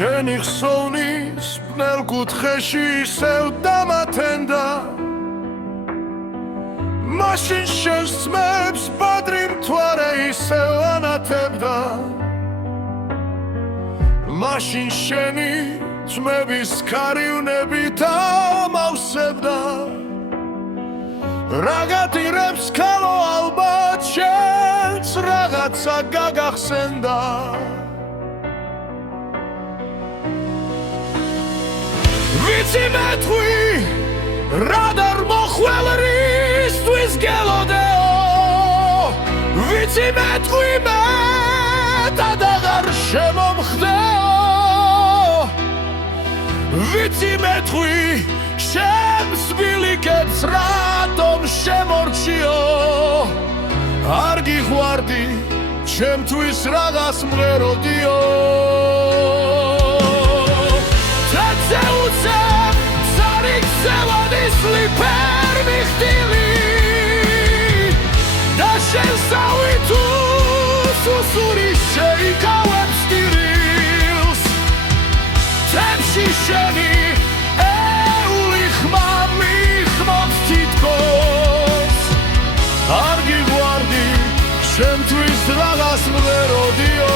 შენი ხსოვნის ბნელ კუთხეში ისევ დამათენდა მაშინ შენს ძმებს ბადრი მთვარე ისევ ანათებდა მაშინ შენი ძმების ქარივნები დამავსებდა რაღაცირებს ქალო ალბათ შენს რაღაცა გაგახსენდა ვიცი მეთხვი რა არ მოხველრისთვის გელოდეო ვიცი მეთხვი მეტად აღარ შემომხდეო ვიცი მეთხვი შენს ბილიკებს რატომ შემორჩიო არ გიხვარდი ჩემთვის რაღაც მღეროდიო Slipper michtili Da შენსავი თუ სუსური შეიკავებს სტილს თემში შენი ეული ხმა მიხმობს თითქოს არ გიგვარდი ჩემთვის რაღაც მღეროდიო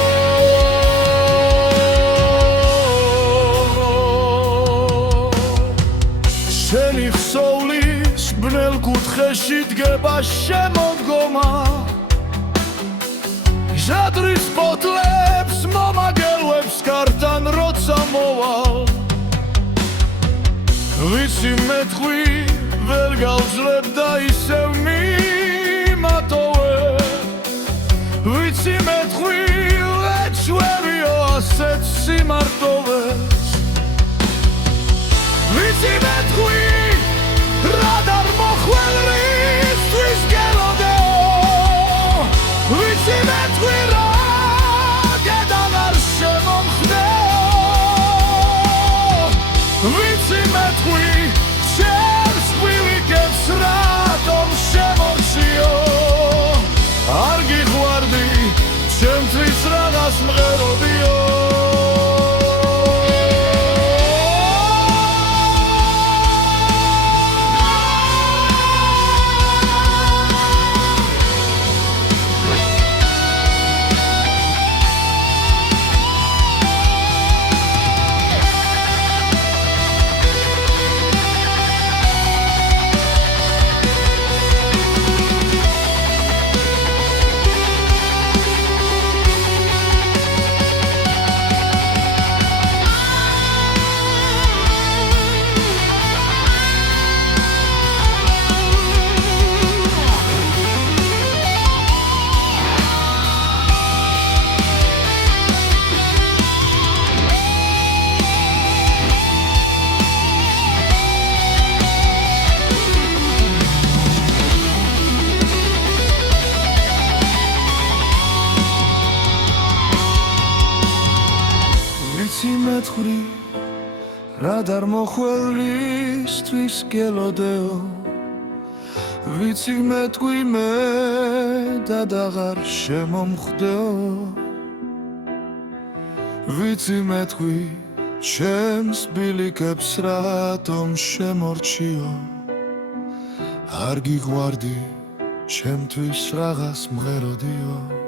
შენი ხსოვლის ბნელ კუთხეში დგება შემოდგომა ჟადრის ბოთლებს მომაგელვებს კართან როცა მოვალ ვიცი მეთხვი ვერ გავძლებ და ისევ მიმატოვე ვიცი მეთხვი ვეჩვევიო ასეთ სიმარტოვეს ვიცი მეთხვი რად არ მოხველრისთვის გელოდეო ვიცი მეთხვი რაგედან არ შემომხდეო ვიცი მეთხვი ჩემს ბილიკებს რატომ შემორჩიო არ გიხვარდი ჩემთვის რაღაც მღეროდიო მეთხვი რად არ მოხველრისთვის გელოდეო ვიცი მეთხვი მეტად აღარ შემომხდეო ვიცი მეთხვი ჩემს ბილიკებს რატომ შემორჩიო არ გიყვარდი ჩემთვის რაღაც მღეროდიო